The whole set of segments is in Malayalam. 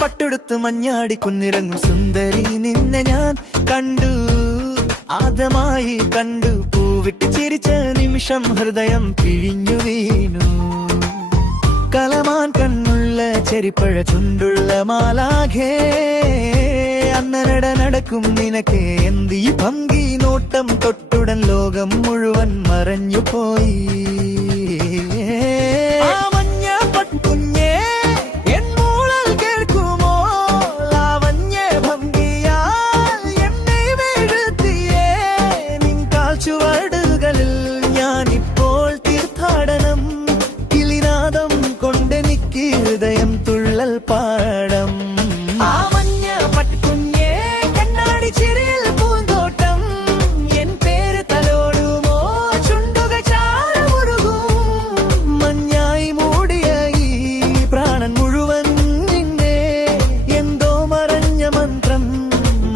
പട്ടെടുത്ത് മഞ്ഞാടി കുന്നിറങ്ങും സുന്ദരി നിന്നെ ഞാൻ കണ്ടു, ആദ്യമായി കണ്ടു. പൂവിട്ട് ചിരിച്ച നിമിഷം ഹൃദയം പിഴിഞ്ഞു വീണു. കലമാൻ കണ്ണുള്ള ചെരിപ്പഴ ചുണ്ടുള്ള മാലാഖേ, അന്നനട നടക്കും നിനക്ക് എന്തി ഭംഗി. നോട്ടം തൊട്ടുടൻ ലോകം മുഴുവൻ മറഞ്ഞു പോയി. ചുവടുകളിൽ ഞാനിപ്പോൾ തീർത്ഥാടനം, കിളിനാദം കൊണ്ടെനിക്ക് ഹൃദയം തുള്ളൽ പാടം. ആ മഞ്ഞ പട്ടുകുഞ്ഞേ കണ്ണാടി ചിരിയിൽ പൂന്തോട്ടം, എൻ പേര് തലോടുമോ ചുണ്ടുകൾ ചാരമുരുകും. മഞ്ഞായി മൂടിയ ഈ പ്രാണൻ മുഴുവൻ നിന്നെ, എന്തോ മറഞ്ഞ മന്ത്രം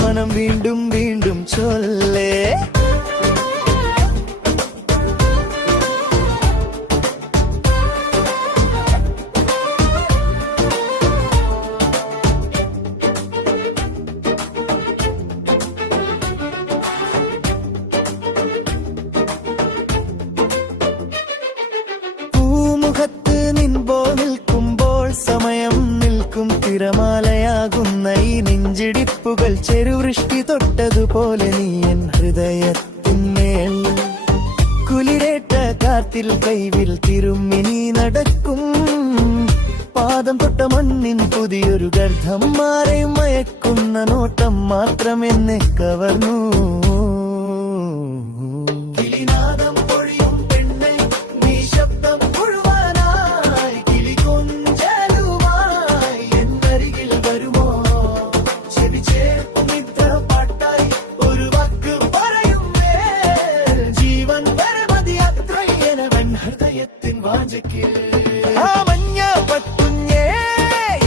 മനം വീണ്ടും വീണ്ടും ചൊല്ലേ. മുഖത്ത് നിൻപോ നിൽക്കുമ്പോൾ സമയം നിൽക്കും തിരമാലയാകുന്ന ഈ നെഞ്ചിടിപ്പുകൾ ചെരുവൃഷ്ടി തൊട്ടതുപോലെ നീ എൻ ഹൃദയത്തിന്മേൽ. കുലിരേറ്റ കാത്തിൽ കൈവിൽ തിരുമ്മിനി നടക്കും, പാദം തൊട്ട മണ്ണിൻ പുതിയൊരു ഗർഭം മാറി മയക്കുന്ന നോട്ടം മാത്രം എന്നെ കവർന്നു. ആ മഞ്ഞ പട്ടുഞ്ഞേ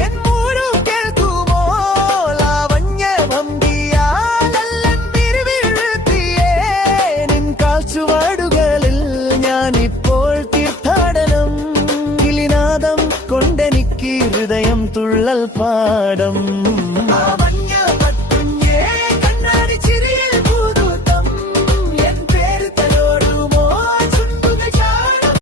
എൻ മൂരു കേൾക്കുമോ, ലാവണ്യ ഭംഗിയാലെല്ലാം തിരുവീഴ്ത്തിയേ. നിൻ കാൽച്ചുവടുകളിൽ ഞാനിപ്പോൾ തീർത്ഥാടനം, കിളിനാദം കൊണ്ടെനിക്ക് ഹൃദയം തുള്ളൽ പാടം.